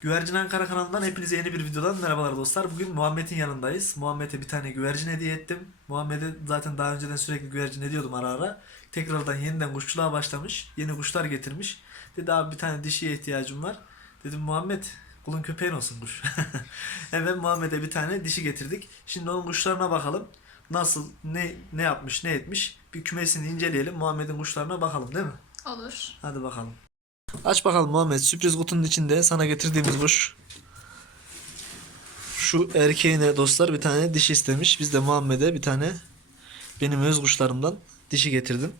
Güvercin Ankara kanalından hepinize yeni bir videodan merhabalar dostlar. Bugün Muhammed'in yanındayız. Muhammed'e bir tane güvercin hediye ettim. Muhammed'e zaten daha önceden sürekli güvercin ediyordum ara ara. Tekrardan yeniden kuşçuluğa başlamış. Yeni kuşlar getirmiş. Dedi abi bir tane dişiye ihtiyacım var. Dedim Muhammed kulun köpeğin olsun kuş. Hemen Muhammed'e bir tane dişi getirdik. Şimdi onun kuşlarına bakalım. Nasıl, ne ne yapmış, ne etmiş. Bir kümesini inceleyelim. Muhammed'in kuşlarına bakalım değil mi? Olur. Hadi bakalım. Aç bakalım Muhammed. Sürpriz kutunun içinde sana getirdiğimiz kuş. Şu erkeğine dostlar bir tane dişi istemiş. Biz de Muhammed'e bir tane benim öz kuşlarımdan dişi getirdim.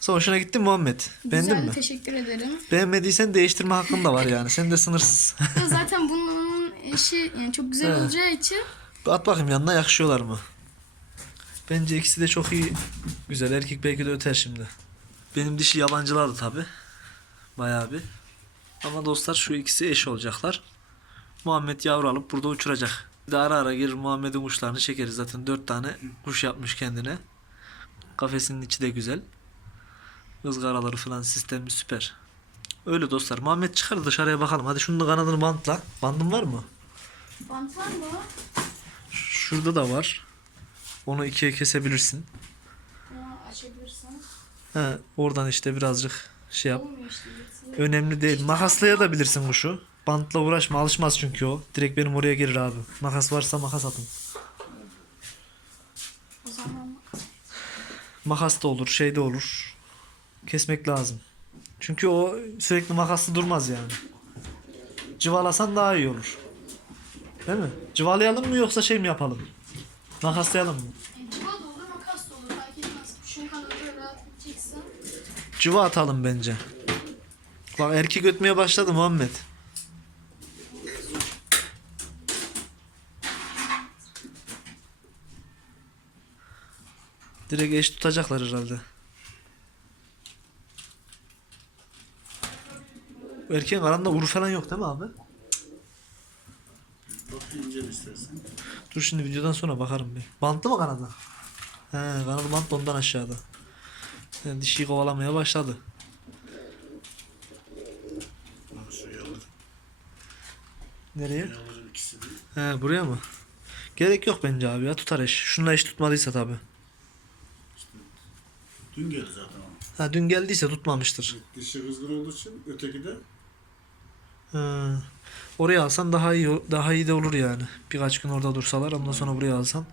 Sonra hoşuna gitti mi Muhammed? Beğendin Güzel, mi? teşekkür ederim. Beğenmediysen değiştirme hakkın da var yani. Sen de sınırsız. Ya zaten bunun eşi yani çok güzel olacağı için At bakayım yanına yakışıyorlar mı? Bence ikisi de çok iyi. Güzel erkek belki de öter şimdi. Benim dişi yabancılardı tabi. Bayağı bir. Ama dostlar şu ikisi eş olacaklar. Muhammed yavru alıp burada uçuracak. Bir de ara ara gelir Muhammed'in kuşlarını çekeriz. Zaten dört tane kuş yapmış kendine. Kafesinin içi de güzel. Izgaraları falan sistemi süper. Öyle dostlar. Muhammed çıkar dışarıya bakalım. Hadi şunun da kanadını bantla. Bandın var mı? bant var mı? Şurada da var. Onu ikiye kesebilirsin. Ya, açabilirsen. He, oradan işte birazcık şey yap. Önemli değil. Makaslayabilirsin kuşu. Bantla uğraşma alışmaz çünkü o. Direkt benim oraya gelir abi. Makas varsa makas atın. Makas da olur, şey de olur. Kesmek lazım. Çünkü o sürekli makaslı durmaz yani. Cıvalasan daha iyi olur. Değil mi? Cıvalayalım mı yoksa şey mi yapalım? Makaslayalım mı? e, civa da olur, makas da olur. Fark etmez. Kuşun kanadını rahat gideceksin. Cıva atalım bence. Bak erkek ötmeye başladı Muhammed. Direkt eş tutacaklar herhalde. Erkeğin aranda vuru falan yok değil mi abi? İstersen. Dur şimdi videodan sonra bakarım bir. Bantlı mı kanadı? He kanadı bantlı ondan aşağıda. Yani dişiyi kovalamaya başladı. Nereye? He buraya mı? Gerek yok bence abi ya tutar eş. Şununla eş tutmadıysa tabi. Dün geldi zaten o. Ha dün geldiyse tutmamıştır. Dişi kızgın olduğu için öteki de He. Oraya alsan daha iyi daha iyi de olur yani. Birkaç gün orada dursalar ondan sonra buraya alsan.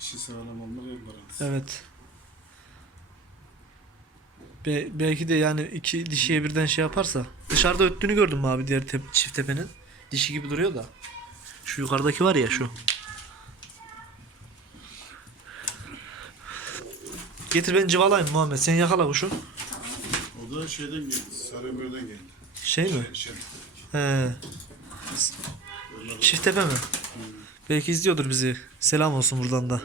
işi sağlam olmak en. Evet. Be- belki de yani iki dişiye birden şey yaparsa. Dışarıda öttüğünü gördüm abi diğer tep- çift tepenin. Dişi gibi duruyor da. Şu yukarıdaki var ya şu. Getir ben cıvalayayım Muhammed. Sen yakala kuşu. O da şeyden geldi. Sarıömer'den geldi. Şey mi? Şey, He. Çift tepe mi? Belki izliyordur bizi. Selam olsun buradan da.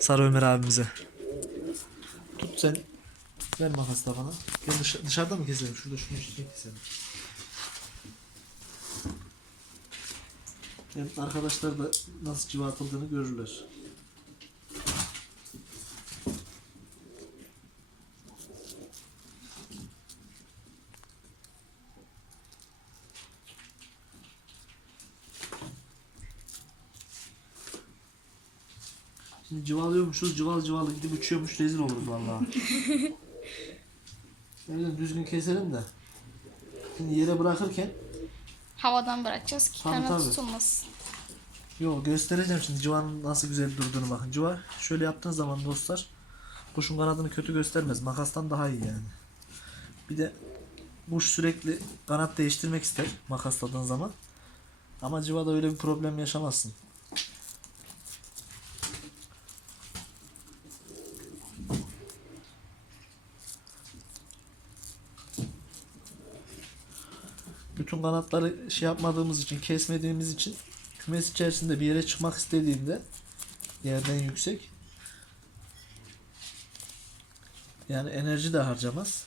Sarı Ömer abimize. Tut sen. Ver makas da bana. Gel dışa- dışarıda mı keselim? Şurada şunu üstüne keselim. Hem arkadaşlar da nasıl civa atıldığını görürler. Şimdi cıvalıyormuşuz, cıval cıvalı gidip uçuyormuş rezil oluruz vallahi. Öyle düzgün keselim de. Şimdi yere bırakırken Havadan bırakacağız ki Tabii, kanat tabii. tutulmasın. Yo göstereceğim şimdi civanın nasıl güzel durduğunu bakın. Civa şöyle yaptığın zaman dostlar kuşun kanadını kötü göstermez. Makastan daha iyi yani. Bir de kuş sürekli kanat değiştirmek ister makasladığın zaman. Ama civada öyle bir problem yaşamazsın. Kanatları şey yapmadığımız için, kesmediğimiz için kümes içerisinde bir yere çıkmak istediğinde yerden yüksek yani enerji de harcamaz.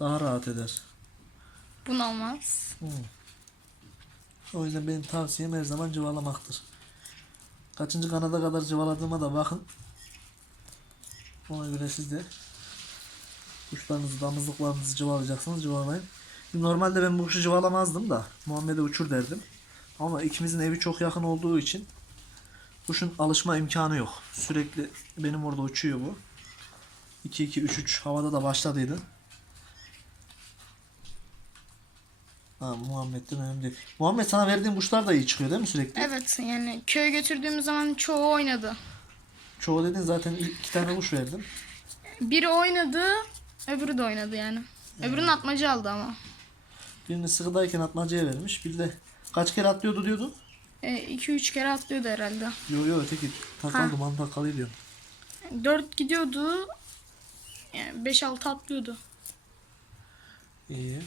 Daha rahat eder. Bunalmaz. O yüzden benim tavsiyem her zaman cıvalamaktır. Kaçıncı kanada kadar cıvaladığıma da bakın. Ona göre siz de kuşlarınızı, damızlıklarınızı cıvalayacaksınız. Cıvalayın. Normalde ben bu kuşu cıvalamazdım da Muhammed'e uçur derdim. Ama ikimizin evi çok yakın olduğu için kuşun alışma imkanı yok. Sürekli benim orada uçuyor bu. 2-2-3-3 havada da başladıydı. Ha, Muhammed'den önemli değil. Muhammed sana verdiğim kuşlar da iyi çıkıyor değil mi sürekli? Evet yani köye götürdüğümüz zaman çoğu oynadı. Çoğu dedin zaten ilk iki tane kuş verdim. Biri oynadı, öbürü de oynadı yani. Öbürünün atmacı aldı ama. Birini sıkıdayken atmacaya vermiş. Bir de kaç kere atlıyordu diyordun? 2-3 kere atlıyordu herhalde. Yo yo öteki takal Ha. duman takalı diyorum. 4 gidiyordu. Yani 5-6 atlıyordu. İyi.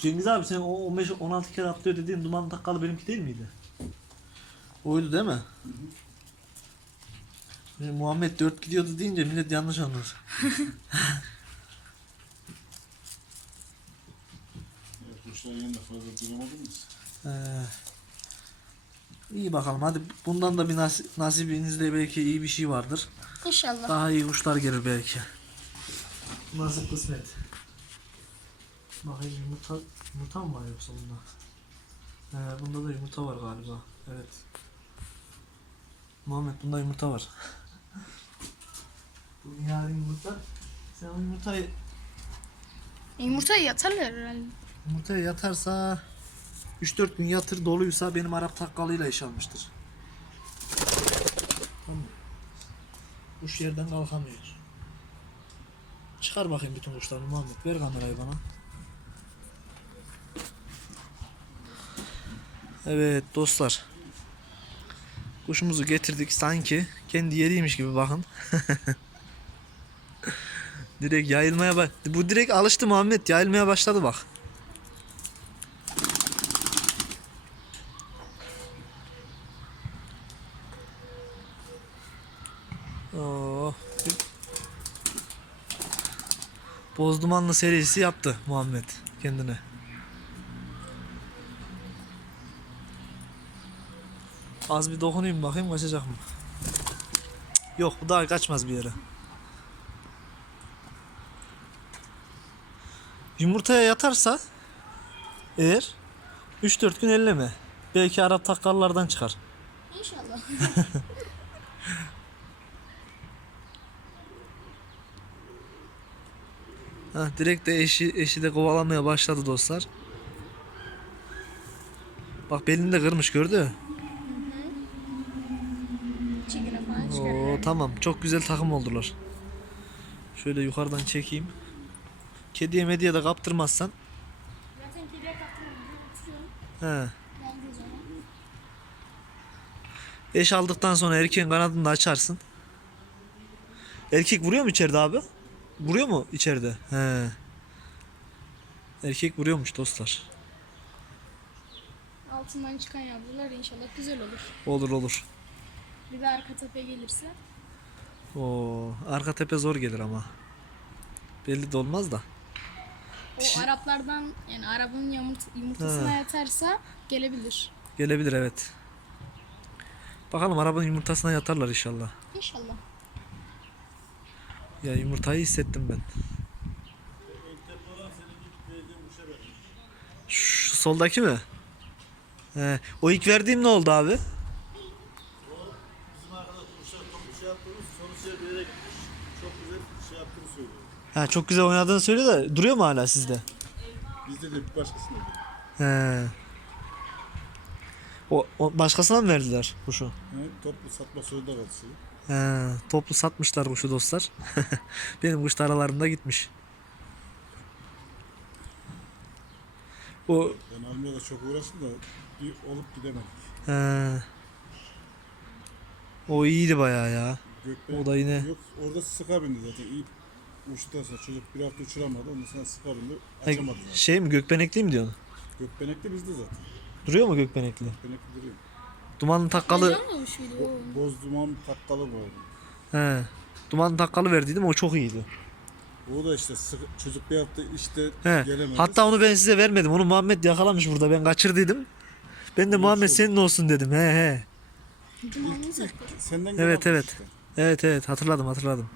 Cengiz abi sen o 15-16 kere atlıyor dediğin duman takalı benimki değil miydi? Oydu değil mi? Şimdi Muhammed 4 gidiyordu deyince millet yanlış anlar. Yanında fazla mı? Ee, iyi bakalım hadi bundan da bir nasi- nasibinizde belki iyi bir şey vardır. İnşallah. Daha iyi kuşlar gelir belki. Nasip kısmet. Bakayım yumurta, yumurta mı var yoksa bunda? Ee, bunda da yumurta var galiba. Evet. Muhammed bunda yumurta var. Bu yarın yumurta. Sen o yumurtayı Yumurtayı yatarlar herhalde. yumurtaya yatarsa 3-4 gün yatır doluysa benim Arap takkalıyla iş almıştır. Tamam. Kuş yerden kalkamıyor. Çıkar bakayım bütün kuşlarını Muhammed. Ver kamerayı bana. Evet dostlar. Kuşumuzu getirdik sanki kendi yeriymiş gibi bakın. direkt yayılmaya bak. Bu direkt alıştı Muhammed. Yayılmaya başladı bak. Oo. Bozdumanlı serisi yaptı Muhammed kendine. Az bir dokunayım bakayım kaçacak mı? Yok bu daha kaçmaz bir yere. Yumurtaya yatarsa eğer 3-4 gün elleme. Belki Arap takkallardan çıkar. İnşallah. Ha, direkt de eşi, eşi de kovalamaya başladı dostlar. Bak belini de kırmış gördü mü? Çekine falan Oo, çıkarlar. Tamam çok güzel takım oldular. Şöyle yukarıdan çekeyim. Kediye mediye de kaptırmazsan. Zaten kediye. He. Güzel. Eş aldıktan sonra erkeğin kanadını da açarsın. Erkek vuruyor mu içeride abi? Vuruyor mu içeride? He. Erkek vuruyormuş dostlar. Altından çıkan yavrular inşallah güzel olur. Olur olur. Bir de arka tepe gelirse. Oo, arka tepe zor gelir ama. Belli de olmaz da. O Araplardan yani Arap'ın yumurt- yumurtasına Ha. yatarsa gelebilir. Gelebilir evet. Bakalım arabanın yumurtasına yatarlar inşallah. İnşallah. Ya yumurtayı hissettim ben. Şu soldaki mi? He. O ilk verdiğim ne oldu abi? Bizim arkadaş kuşlar çok şey yaptığımız sonuçta bir yere gitmiş. Çok güzel şey yaptığını söylüyor. Ha, çok güzel oynadığını söylüyor da duruyor mu hala sizde? Bizde de bir başkasında da. He. O, o başkasına mı verdiler kuşu? He, toplu satma zorunda kaldı şey. He, toplu satmışlar kuşu dostlar. Benim kuş da aralarında gitmiş. O Ben almaya da çok uğraştım da bir olup gidemedik. he. O iyiydi bayağı ya. Gökmen, O da yine- Yok orada sıka bindi zaten. İyi uçtuysa çocuk bir hafta uçuramadı. Ondan sonra sıka bindi. Ha, Açamadı zaten. Şey mi gökbenekli mi diyorsun? Gökbenekli bizde zaten. Duruyor mu gökbenekli? Gökbenekli duruyor. Dumanlı takkalı. Hocam da uçuyordu o. Boz duman takkalı bu arada. He. Dumanlı takkalı verdiydim o çok iyiydi. O da işte sık, çocuk bir hafta işte He. gelemedi. Hatta onu ben size vermedim. Onu Muhammed yakalamış burada. Ben kaçırdıydım. Ben de Muhammed senin olsun dedim. He he. İlk senden Evet, evet. işte. Evet evet hatırladım hatırladım.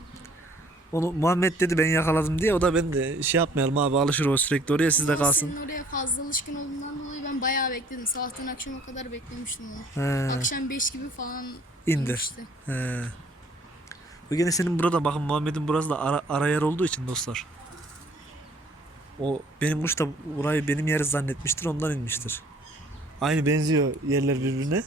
Onu Muhammed dedi ben yakaladım diye o da ben de şey yapmayalım abi alışır o sürekli oraya sizde Ama kalsın. Senin oraya fazla alışkın olduğundan dolayı ben bayağı bekledim. Sabahtan akşama kadar beklemiştim onu. He, Akşam 5 gibi falan İndi. inmişti. he. Bu gene senin burada bakın Muhammed'in burası da ara, ara yer olduğu için dostlar. O benim kuş da burayı benim yeri zannetmiştir ondan inmiştir. Aynı benziyor yerler birbirine.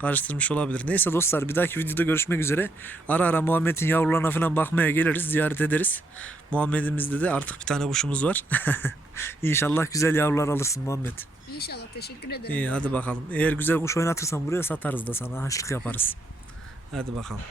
Karıştırmış olabilir. Neyse dostlar bir dahaki videoda görüşmek üzere. Ara ara Muhammed'in yavrularına falan bakmaya geliriz, ziyaret ederiz. Muhammed'imizde de artık bir tane kuşumuz var. İnşallah güzel yavrular alırsın Muhammed. İnşallah teşekkür ederim. İyi hadi bakalım. Eğer güzel kuş oynatırsan buraya satarız da sana haşlık yaparız. Hadi bakalım.